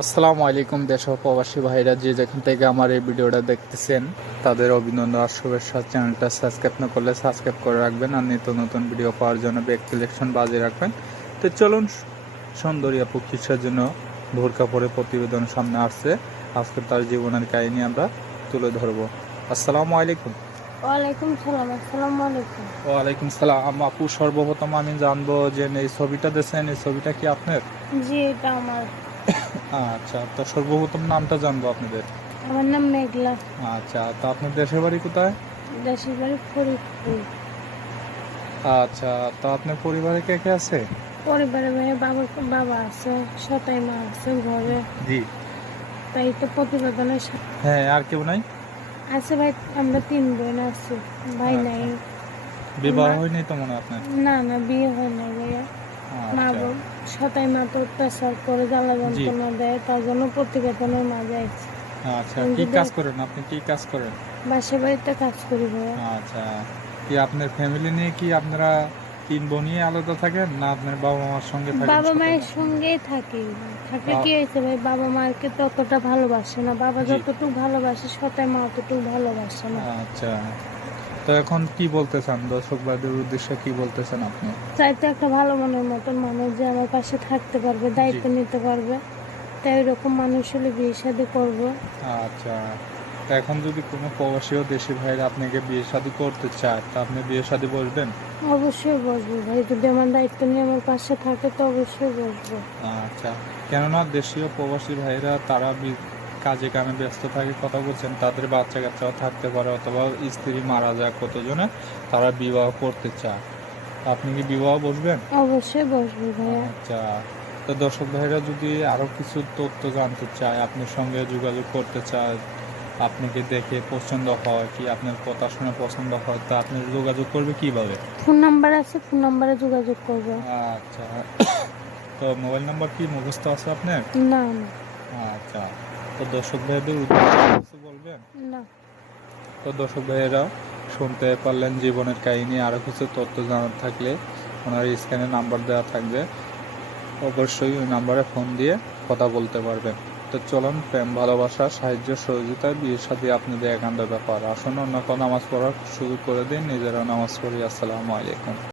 আসসালামু আলাইকুম দেশ ও প্রবাসী ভাইরা যে যেখান থেকে আমার এই ভিডিওটা দেখতেছেন তাদের অভিনন্দন আর শুভেচ্ছা। চ্যানেলটা সাবস্ক্রাইব না করলে সাবস্ক্রাইব করে রাখবেন আর নিত্য নতুন ভিডিও পাওয়ার জন্য বেল সিলেকশন বাজিয়ে রাখবেন। তো চলুন, সুন্দরী আপু কিসের জন্য বোরকা পরে প্রতিবেদন সামনে আসছে, আজকে তার জীবনের কাহিনী আমরা তুলে ধরবো। আসসালামু আলাইকুম। ওয়ালাইকুম সালাম। আসসালামু আলাইকুম। ওয়ালাইকুম সালাম আপু, সর্বপ্রথম আমি জানবো যে এই ছবিটা দেখছেন, এই ছবিটা কি আপনার? জি, এটা আমার। আচ্ছা, তো সর্বপ্রথম নামটা জানবো আপনাদের। আমার নাম মেঘলা। আচ্ছা, তো আপনার দেশের বাড়ি কোথায়? দেশের বাড়ি ফরিদপুর। আচ্ছা, তো আপনার পরিবারে কে কে আছে? পরিবারে ভাই বাবা আছে, সতাই মা আছে ঘরে। জি। তাই তো প্রতিবেদনে হ্যাঁ, আর কেউ নাই? আছে ভাই, আমরা 3 বোন আছি, ভাই আচ্ছা। নাই। বিবাহ মা- হয়নি তো মনে হয় আপনার? না না, বিয়ে হয় না ভাইয়া। মা আচ্ছা। সতাই মা তো অত্যাচার করে, জ্বালা জি। যন্ত্রণা দেয়, তার জন্য প্রতিবেদনের মাঝে আইছি। আচ্ছা, আমি কি যদি কাজ করেন আপনি? কি কাজ করেন? বাসা বাড়িতে কাজ করি ভাইয়া। আচ্ছা, কি আপনার ফ্যামিলি নিয়ে কি আপনারা 3 বোনই আলাদা থাকেন, না আপনার বাবা মার সঙ্গে থাকেন? বাবা সাথে মায়ের না? সঙ্গেই থাকি। থাকলে আ- কি হয়েছে ভাই, বাবা মাকে তো অতটা ভালোবাসে না, বাবা জি। যতটুকু ভালোবাসে সতাই মা অতটুকু ভালোবাসে না। আচ্ছা, তো এখন কি বলতে চান দর্শক ভাইদের উদ্দেশ্যে, কি বলতে চান আপনি? চাইতে একটা ভালো মনের মতন মানুষ যে আমার পাশে থাকতে পারবে, দায়িত্ব নিতে পারবে, তাই ওইরকম মানুষ হলে বিয়ে শাদী করবো। আচ্ছা, তা এখন যদি কোনো প্রবাসী ও দেশি ভাইরা আপনাকে বিয়ে শাদী করতে চায়, তা আপনি বিয়ে শাদী বসবেন? অবশ্যই বসবো ভাই, যদি আমার দায়িত্ব নিয়ে আমার পাশে থাকে তো অবশ্যই বসবো। আচ্ছা, কেননা দেশীয় প্রবাসী ভাইরা তারা কাজে কামে ব্যস্ত থাকে, কথা বলছেন, তাদের বাচ্চা কাচ্চাও থাকতে পারে অথবা স্ত্রী মারা যায় কতজনে, তারা বিবাহ করতে চায়। তা আপনি কি বিবাহ বসবেন? অবশ্যই বসবো ভাইয়া। আচ্ছা, তো দর্শক ভাইরা যদি আরো কিছু তথ্য জানতে চায়, আপনার সঙ্গে যোগাযোগ করতে চায়, আপনাকে দেখে পছন্দ হয় কি আপনার কথা শুনে পছন্দ হয়, তা আপনি যোগাযোগ করবে কিভাবে? ফোন নাম্বার আছে, ফোন নাম্বারে যোগাযোগ করবো। আচ্ছা, তো মোবাইল নাম্বার কি মুখস্থ আছে আপনার? না না। আচ্ছা, তো দর্শক ভাইদের উদ্দেশ্যে কিছু বলবেন? না। তো দর্শক ভাইয়েরা শুনতে পারলেন জীবনের কাহিনী। আরও কিছু তথ্য জানার থাকলে ওনার স্ক্রিনে নাম্বার দেওয়া থাকবে, অবশ্যই ওই নাম্বারে ফোন দিয়ে কথা বলতে পারবেন। তো চলুন, প্রেম ভালোবাসা সাহায্য সহযোগিতা বিয়ের সাথে আপনাদের একান্ত ব্যাপার। আসুন অন্য কোনো নামাজ পড়ার সুযোগ করে দিন, নিজেরা নামাজ পড়ি। আসসালামু আলাইকুম।